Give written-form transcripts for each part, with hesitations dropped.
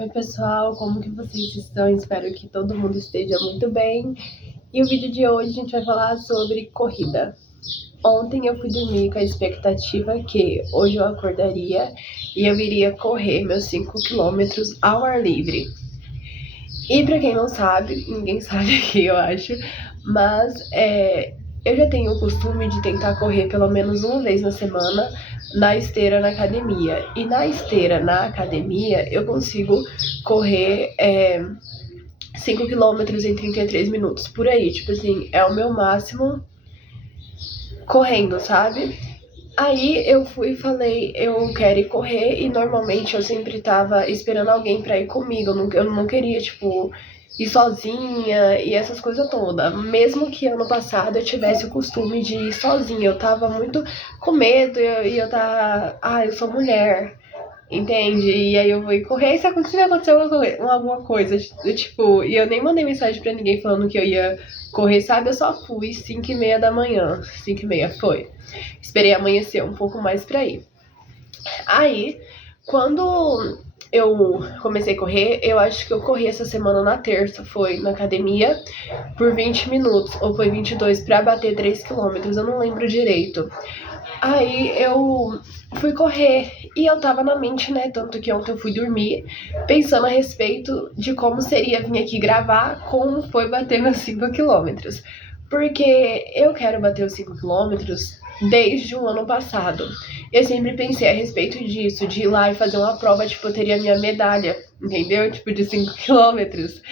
Oi pessoal, como que vocês estão? Espero que todo mundo esteja muito bem. E o vídeo de hoje a gente vai falar sobre corrida. Ontem eu fui dormir com a expectativa que hoje eu acordaria e eu iria correr meus 5 quilômetros ao ar livre. E pra quem não sabe, ninguém sabe aqui eu acho, mas eu já tenho o costume de tentar correr pelo menos uma vez na semana na esteira na academia. E na esteira na academia eu consigo correr 5 quilômetros em 33 minutos, por aí. Tipo assim, é o meu máximo correndo, sabe? Aí eu fui e falei, eu quero ir correr, e normalmente eu sempre tava esperando alguém pra ir comigo. Eu não queria, tipo, ir sozinha e essas coisas todas. Mesmo que ano passado eu tivesse o costume de ir sozinha, eu tava muito com medo e eu tava. Ah, eu sou mulher, entende? E aí eu vou ir correr, e se acontecer alguma coisa, tipo, e eu nem mandei mensagem pra ninguém falando que eu ia correr, sabe? Eu só fui 5h30 da manhã, 5h30 foi. Esperei amanhecer um pouco mais pra ir. Aí, quando eu comecei a correr, eu acho que eu corri essa semana na terça, foi na academia, por 20 minutos, ou foi 22 pra bater 3 quilômetros, eu não lembro direito. Aí eu fui correr e eu tava na mente, né, tanto que ontem eu fui dormir, pensando a respeito de como seria vir aqui gravar como foi bater meus 5 quilômetros. Porque eu quero bater os 5 quilômetros desde o ano passado. Eu sempre pensei a respeito disso, de ir lá e fazer uma prova, tipo, eu teria minha medalha, entendeu? Tipo, de 5 quilômetros.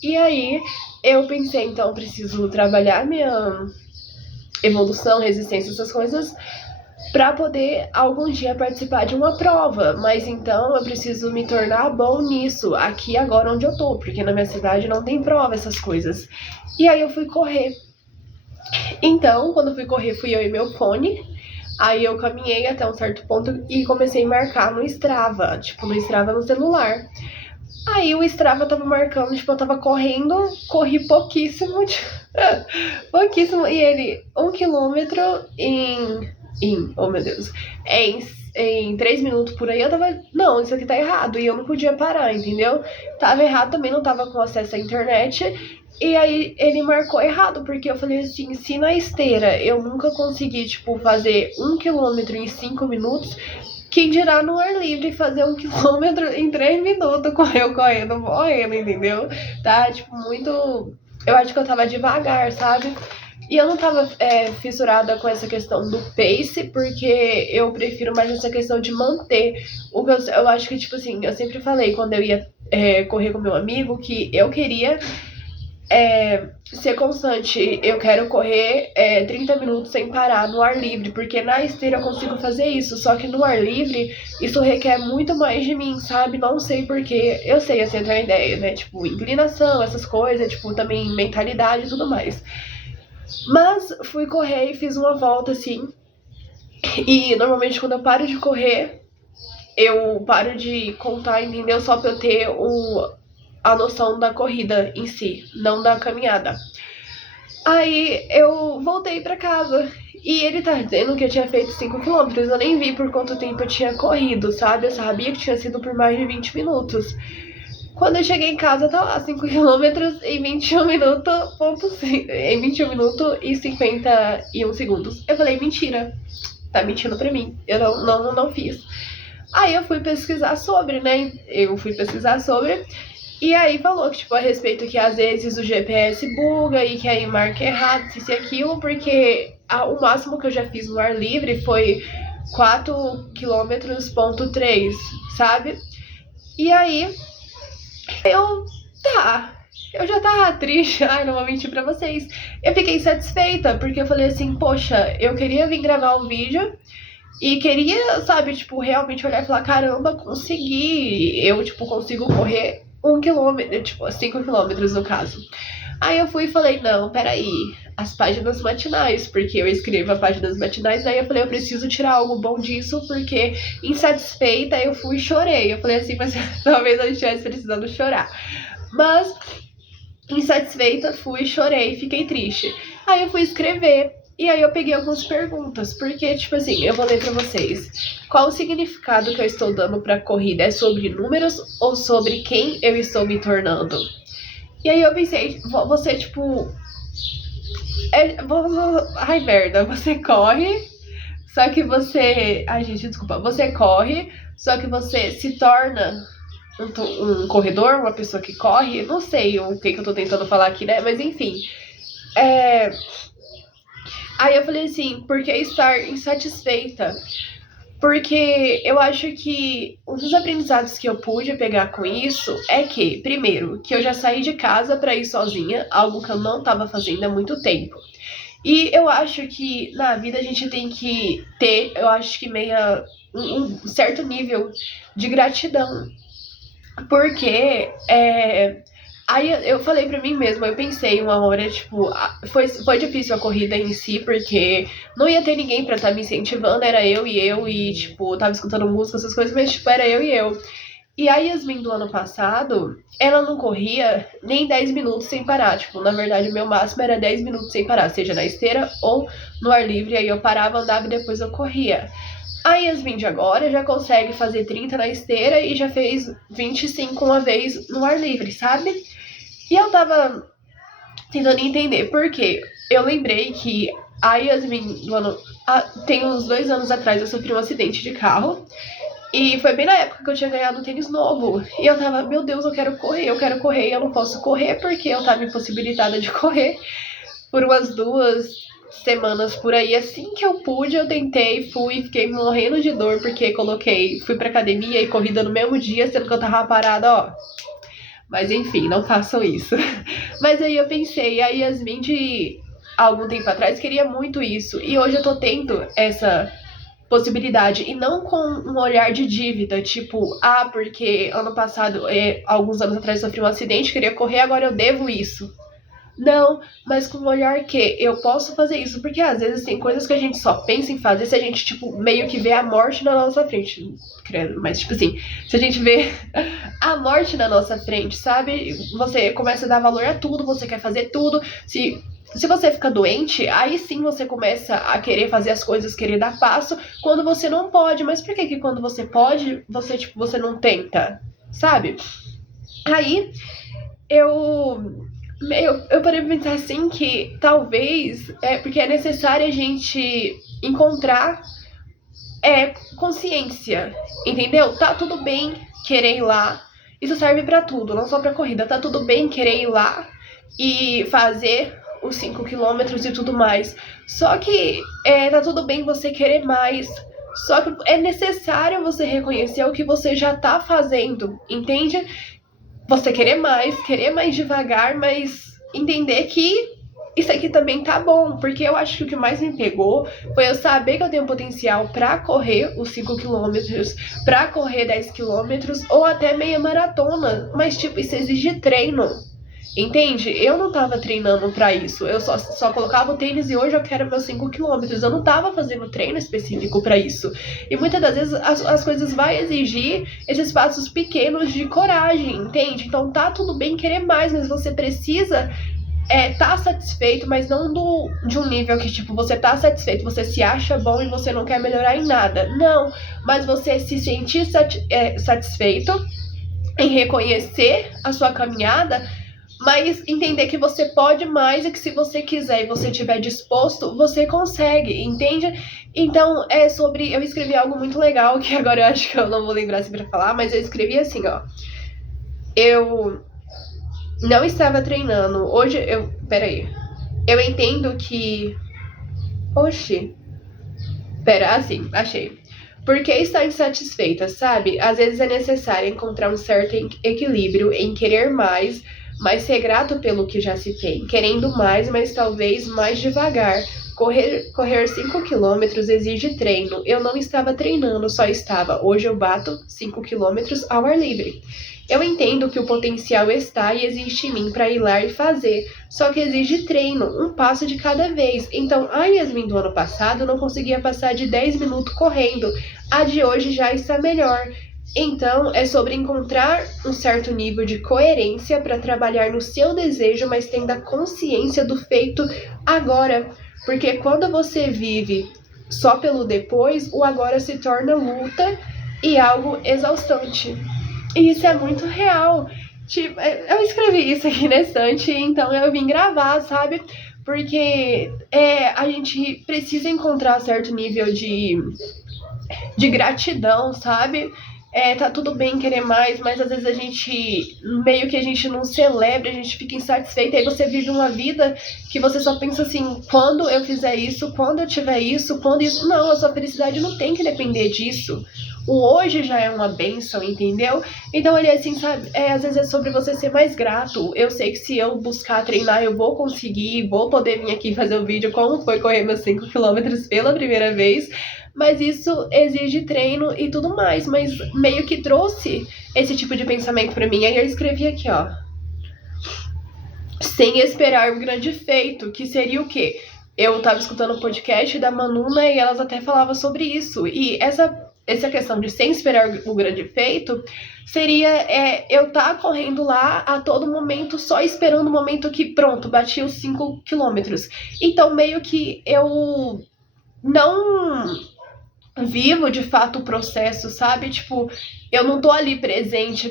E aí eu pensei, então eu preciso trabalhar minha evolução, resistência, essas coisas, para poder algum dia participar de uma prova. Mas então eu preciso me tornar bom nisso, aqui agora onde eu tô, porque na minha cidade não tem prova, essas coisas. E aí eu fui correr. Então, quando eu fui correr, fui eu e meu fone. Aí eu caminhei até um certo ponto e comecei a marcar no Strava, tipo, no Strava no celular. Aí o Strava tava marcando, tipo, eu tava correndo, corri pouquíssimo, pouquíssimo, e ele, 1 quilômetro oh meu Deus, em 3 minutos por aí, eu tava, não, isso aqui tá errado, e eu não podia parar, entendeu? Tava errado, também não tava com acesso à internet, e aí ele marcou errado, porque eu falei assim, se na esteira eu nunca consegui, tipo, fazer 1 quilômetro em 5 minutos, quem dirá no ar livre fazer 1 quilômetro em 3 minutos, correndo, morrendo, entendeu? Tá, tipo, muito. Eu acho que eu tava devagar, sabe? E eu não tava fissurada com essa questão do pace, porque eu prefiro mais essa questão de manter. O que eu acho que, tipo assim, eu sempre falei quando eu ia correr com meu amigo que eu queria ser constante. Eu quero correr 30 minutos sem parar no ar livre, porque na esteira eu consigo fazer isso, só que no ar livre isso requer muito mais de mim, sabe? Não sei porquê. Eu sei, assim, tem uma ideia, né? Tipo, inclinação, essas coisas, tipo, também mentalidade e tudo mais. Mas fui correr e fiz uma volta assim. E normalmente quando eu paro de correr, eu paro de contar, entendeu? Só pra eu ter a noção da corrida em si, não da caminhada. Aí eu voltei pra casa e ele tá dizendo que eu tinha feito 5 quilômetros. Eu nem vi por quanto tempo eu tinha corrido, sabe? Eu sabia que tinha sido por mais de 20 minutos. Quando eu cheguei em casa, tá lá, 5 quilômetros em 21 minutos, em 21 minutos e 51 segundos. Eu falei, mentira, tá mentindo pra mim. Eu não fiz. Aí eu fui pesquisar sobre, né? E aí falou que, tipo, a respeito que às vezes o GPS buga e que aí marca errado, isso e aquilo, porque o máximo que eu já fiz no ar livre foi 4 quilômetros, ponto 3, sabe? E aí eu já tava triste, ai, não vou mentir pra vocês. Eu fiquei satisfeita, porque eu falei assim, poxa, eu queria vir gravar um vídeo e queria, sabe, tipo, realmente olhar e falar, caramba, consegui. Eu, tipo, consigo correr 1 quilômetro, tipo, 5 quilômetros no caso. Aí eu fui e falei, não, peraí, as páginas matinais, porque eu escrevo as páginas matinais, daí eu falei, eu preciso tirar algo bom disso, porque insatisfeita eu fui e chorei. Eu falei assim, mas talvez eu estivesse precisando chorar. Mas insatisfeita, fui, chorei, fiquei triste. Aí eu fui escrever. E aí eu peguei algumas perguntas, porque, tipo assim, eu vou ler pra vocês. Qual o significado que eu estou dando pra corrida? É sobre números ou sobre quem eu estou me tornando? E aí eu pensei, você, tipo... Ai, merda, você corre, só que você... Ai, gente, desculpa. Você corre, só que você se torna um corredor, uma pessoa que corre. Não sei o que eu tô tentando falar aqui, né? Mas enfim. Aí eu falei assim, por que estar insatisfeita? Porque eu acho que um dos aprendizados que eu pude pegar com isso é que, primeiro, que eu já saí de casa para ir sozinha, algo que eu não estava fazendo há muito tempo. E eu acho que na vida a gente tem que ter, eu acho que um certo nível de gratidão. Porque aí eu falei pra mim mesma, eu pensei uma hora, tipo, foi difícil a corrida em si, porque não ia ter ninguém pra estar me incentivando, era eu, e, tipo, tava escutando música, essas coisas, mas, tipo, era eu e eu. E a Yasmin do ano passado, ela não corria nem 10 minutos sem parar. Tipo, na verdade, o meu máximo era 10 minutos sem parar, seja na esteira ou no ar livre. Aí eu parava, andava e depois eu corria. A Yasmin de agora já consegue fazer 30 na esteira e já fez 25 uma vez no ar livre, sabe? E eu tava tentando entender por quê. Eu lembrei que a Yasmin do ano... tem uns 2 anos atrás eu sofri um acidente de carro. E foi bem na época que eu tinha ganhado um tênis novo. E eu tava, meu Deus, eu quero correr. E eu não posso correr porque eu tava impossibilitada de correr por umas 2 semanas por aí. Assim que eu pude, eu tentei, fiquei morrendo de dor porque fui pra academia e corrida no mesmo dia, sendo que eu tava parada, ó. Mas enfim, não façam isso. Mas aí eu pensei, a Yasmin de algum tempo atrás queria muito isso. E hoje eu tô tendo essa possibilidade, e não com um olhar de dívida, tipo, porque ano passado, alguns anos atrás, eu sofri um acidente, queria correr, agora eu devo isso. Não, mas com um olhar que eu posso fazer isso, porque às vezes tem coisas que a gente só pensa em fazer se a gente, tipo, meio que vê a morte na nossa frente. Credo, mas tipo assim, se a gente vê a morte na nossa frente, sabe? Você começa a dar valor a tudo, você quer fazer tudo. Se você fica doente, aí sim você começa a querer fazer as coisas, querer dar passo, quando você não pode. Mas por que quando você pode, você não tenta, sabe? Aí, eu parei pra pensar assim que talvez, porque é necessário a gente encontrar consciência, entendeu? Tá tudo bem querer ir lá, isso serve pra tudo, não só pra corrida. Tá tudo bem querer ir lá e fazer os 5 quilômetros e tudo mais. Só que tá tudo bem você querer mais. Só que é necessário você reconhecer o que você já tá fazendo, entende? Você querer mais devagar, mas entender que isso aqui também tá bom. Porque eu acho que o que mais me pegou foi eu saber que eu tenho potencial pra correr os 5 quilômetros, pra correr 10 quilômetros ou até meia maratona. Mas, tipo, isso exige treino. Entende? Eu não tava treinando pra isso. Eu só colocava o tênis e hoje eu quero meus 5 quilômetros. Eu não tava fazendo treino específico pra isso. E muitas das vezes as coisas vão exigir esses passos pequenos de coragem, entende? Então tá tudo bem querer mais, mas você precisa tá satisfeito, mas não de um nível que, tipo, você tá satisfeito, você se acha bom e você não quer melhorar em nada. Não, mas você se sentir satisfeito em reconhecer a sua caminhada, mas entender que você pode mais e que se você quiser e você estiver disposto, você consegue, entende? Então, eu escrevi algo muito legal, que agora eu acho que eu não vou lembrar assim pra falar, mas eu escrevi assim, ó. Eu não estava treinando. Hoje, peraí. Eu entendo que... Oxi. Assim, achei. Por que está insatisfeita, sabe? Às vezes é necessário encontrar um certo equilíbrio em querer mais, mas ser grato pelo que já se tem. Querendo mais, mas talvez mais devagar. Correr 5 quilômetros exige treino. Eu não estava treinando, só estava. Hoje eu bato 5 quilômetros ao ar livre. Eu entendo que o potencial está e existe em mim para ir lá e fazer, só que exige treino, um passo de cada vez. Então, a Yasmin do ano passado não conseguia passar de 10 minutos correndo, a de hoje já está melhor. Então, é sobre encontrar um certo nível de coerência para trabalhar no seu desejo, mas tendo a consciência do feito agora. Porque quando você vive só pelo depois, o agora se torna luta e algo exaustante. E isso é muito real. Tipo, eu escrevi isso aqui na estante, então eu vim gravar, sabe? Porque a gente precisa encontrar certo nível de gratidão, sabe? Tá tudo bem querer mais, mas às vezes a gente não celebra, a gente fica insatisfeito, aí você vive uma vida que você só pensa assim, quando eu fizer isso, quando eu tiver isso, quando isso. Não, a sua felicidade não tem que depender disso. O hoje já é uma bênção, entendeu? Então, ele assim, sabe, às vezes é sobre você ser mais grato. Eu sei que se eu buscar treinar, eu vou conseguir, vou poder vir aqui fazer o vídeo como foi correr meus 5 km pela primeira vez, mas isso exige treino e tudo mais, mas meio que trouxe esse tipo de pensamento pra mim. Aí eu escrevi aqui, ó, sem esperar um grande feito, que seria o quê? Eu tava escutando um podcast da Manuna e elas até falavam sobre isso, e essa questão de sem esperar o grande feito seria eu tá correndo lá a todo momento, só esperando o momento que, pronto, bati os 5 quilômetros. Então, meio que eu não vivo de fato o processo, sabe? Tipo, eu não tô ali presente,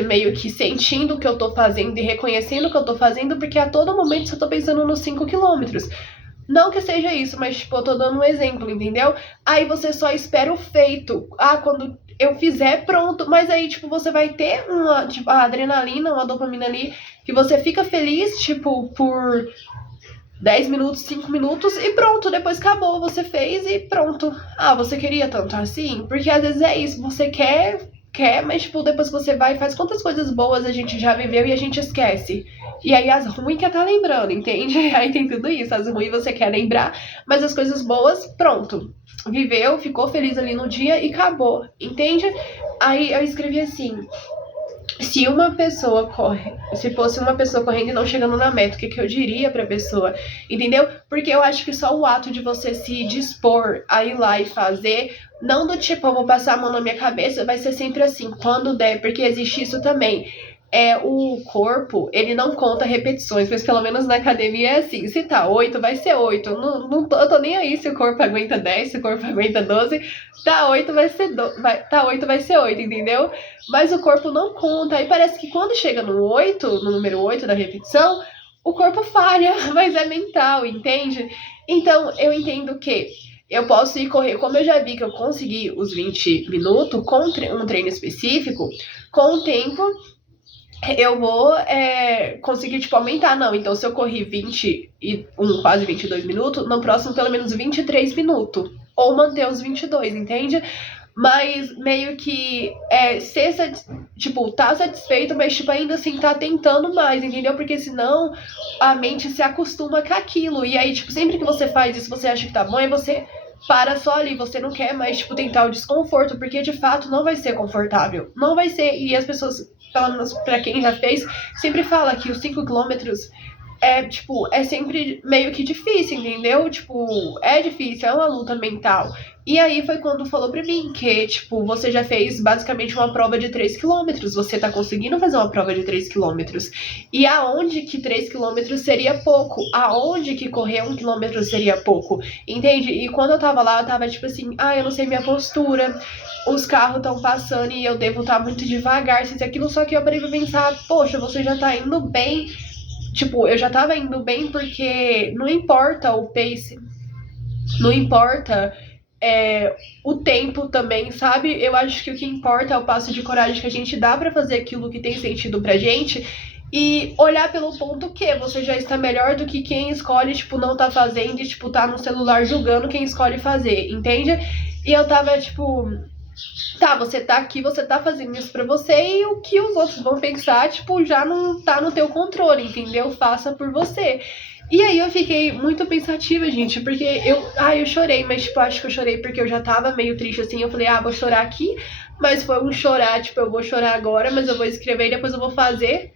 meio que sentindo o que eu tô fazendo e reconhecendo o que eu tô fazendo, porque a todo momento eu tô pensando nos 5 quilômetros. Não que seja isso, mas, tipo, eu tô dando um exemplo, entendeu? Aí você só espera o feito. Ah, quando eu fizer, pronto. Mas aí, tipo, você vai ter a adrenalina, uma dopamina ali, que você fica feliz, tipo, por 10 minutos, 5 minutos e pronto, depois acabou, você fez e pronto. Ah, você queria tanto assim? Porque às vezes é isso, você quer, mas tipo, depois que você vai e faz quantas coisas boas a gente já viveu e a gente esquece. E aí as ruins quer tá lembrando, entende? Aí tem tudo isso, as ruins você quer lembrar, mas as coisas boas, pronto. Viveu, ficou feliz ali no dia e acabou, entende? Aí eu escrevi assim: se fosse uma pessoa correndo e não chegando na meta, o que eu diria pra pessoa? Entendeu? Porque eu acho que só o ato de você se dispor a ir lá e fazer, não do tipo, eu vou passar a mão na minha cabeça, vai ser sempre assim, quando der, porque existe isso também. O corpo, ele não conta repetições, mas pelo menos na academia é assim, se tá 8, vai ser 8, eu tô nem aí se o corpo aguenta 10, se o corpo aguenta 12, tá 8, tá 8, vai ser 8, entendeu? Mas o corpo não conta, aí parece que quando chega no 8, no número 8 da repetição, o corpo falha, mas é mental, entende? Então, eu entendo que eu posso ir correr, como eu já vi que eu consegui os 20 minutos com um treino específico, com o tempo eu vou conseguir, tipo, aumentar. Não, então se eu corri 21, quase 22 minutos, no próximo pelo menos 23 minutos. Ou manter os 22, entende? Mas meio que tá satisfeito, mas tipo, ainda assim tá tentando mais, entendeu? Porque senão a mente se acostuma com aquilo. E aí, tipo, sempre que você faz isso, você acha que tá bom, aí você para só ali, você não quer mais, tipo, tentar o desconforto, porque de fato não vai ser confortável. Não vai ser, e as pessoas, pelo menos pra quem já fez, sempre fala que os 5 quilômetros é sempre meio que difícil, entendeu? Tipo, é difícil, é uma luta mental. E aí foi quando falou pra mim que, tipo, você já fez basicamente uma prova de 3 quilômetros, você tá conseguindo fazer uma prova de 3 quilômetros. E aonde que 3 quilômetros seria pouco? Aonde que correr 1 quilômetro seria pouco? Entende? E quando eu tava lá, eu tava tipo assim, eu não sei minha postura, os carros estão passando e eu devo estar muito devagar, se aquilo, só que eu parei pra pensar, poxa, você já tá indo bem. Tipo, eu já tava indo bem porque não importa o pace, não importa o tempo também, sabe? Eu acho que o que importa é o passo de coragem que a gente dá pra fazer aquilo que tem sentido pra gente e olhar pelo ponto que você já está melhor do que quem escolhe, tipo, não tá fazendo e, tipo, tá no celular julgando quem escolhe fazer, entende? E eu tava, tipo, tá, você tá aqui, você tá fazendo isso pra você e o que os outros vão pensar, tipo, já não tá no teu controle, entendeu? Faça por você. E aí eu fiquei muito pensativa, gente, porque eu chorei, mas, tipo, acho que eu chorei porque eu já tava meio triste, assim, eu falei, vou chorar aqui, mas foi um chorar, tipo, eu vou chorar agora, mas eu vou escrever e depois eu vou fazer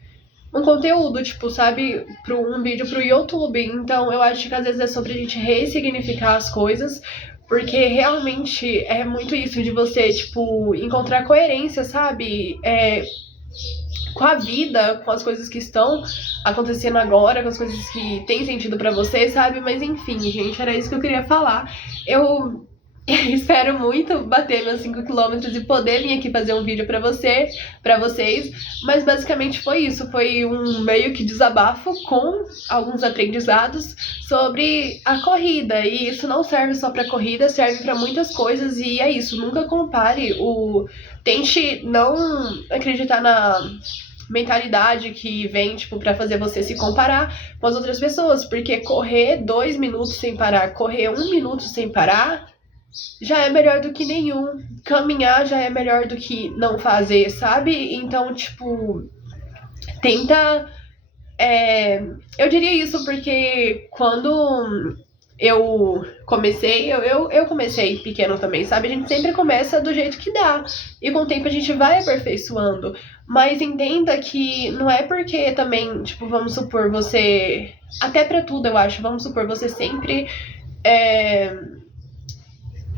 um conteúdo, tipo, sabe, um vídeo pro YouTube. Então, eu acho que às vezes é sobre a gente ressignificar as coisas, porque realmente é muito isso de você, tipo, encontrar coerência, sabe? com a vida, com as coisas que estão acontecendo agora, com as coisas que têm sentido pra você, sabe? Mas enfim, gente, era isso que eu queria falar. Eu espero muito bater meus 5 quilômetros e poder vir aqui fazer um vídeo pra vocês, mas basicamente foi isso, foi um meio que desabafo com alguns aprendizados sobre a corrida, e isso não serve só pra corrida, serve pra muitas coisas, e é isso, nunca compare Tente não acreditar na mentalidade que vem, tipo, pra fazer você se comparar com as outras pessoas, porque correr 2 minutos sem parar, correr 1 minuto sem parar, já é melhor do que nenhum. Caminhar já é melhor do que não fazer, sabe? Então, tipo, tenta... eu diria isso porque quando eu comecei, eu comecei pequeno também, sabe? A gente sempre começa do jeito que dá. E com o tempo a gente vai aperfeiçoando. Mas entenda que não é porque também, tipo, vamos supor, você... Até pra tudo, eu acho. Vamos supor, você sempre...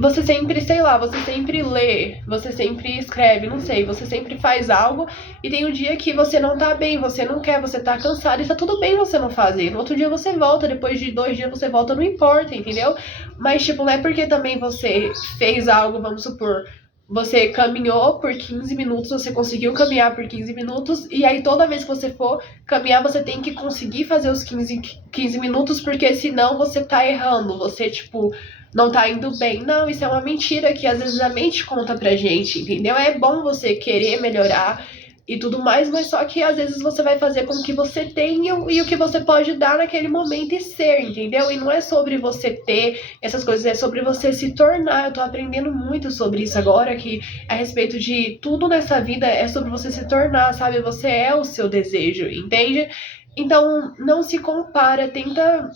Você sempre, sei lá, você sempre lê, você sempre escreve, não sei, você sempre faz algo e tem um dia que você não tá bem, você não quer, você tá cansado e tá tudo bem você não fazer. No outro dia você volta, depois de 2 dias você volta, não importa, entendeu? Mas, tipo, não é porque também você fez algo, vamos supor, você caminhou por 15 minutos, você conseguiu caminhar por 15 minutos, e aí toda vez que você for caminhar, você tem que conseguir fazer os 15 minutos, porque senão você tá errando, você, tipo... não tá indo bem. Não, isso é uma mentira que às vezes a mente conta pra gente, entendeu? É bom você querer melhorar e tudo mais, mas só que às vezes você vai fazer com o que você tem e o que você pode dar naquele momento e ser, entendeu? E não é sobre você ter essas coisas, é sobre você se tornar. Eu tô aprendendo muito sobre isso agora, que a respeito de tudo nessa vida é sobre você se tornar, sabe? Você é o seu desejo, entende? Então, não se compara, tenta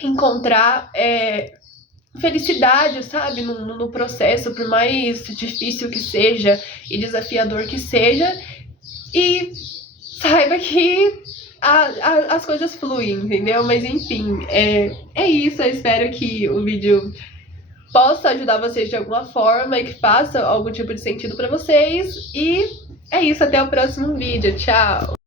encontrar... felicidade, sabe, no processo, por mais difícil que seja e desafiador que seja, e saiba que as coisas fluem, entendeu? Mas enfim, é isso, eu espero que o vídeo possa ajudar vocês de alguma forma e que faça algum tipo de sentido pra vocês, e é isso, até o próximo vídeo, tchau!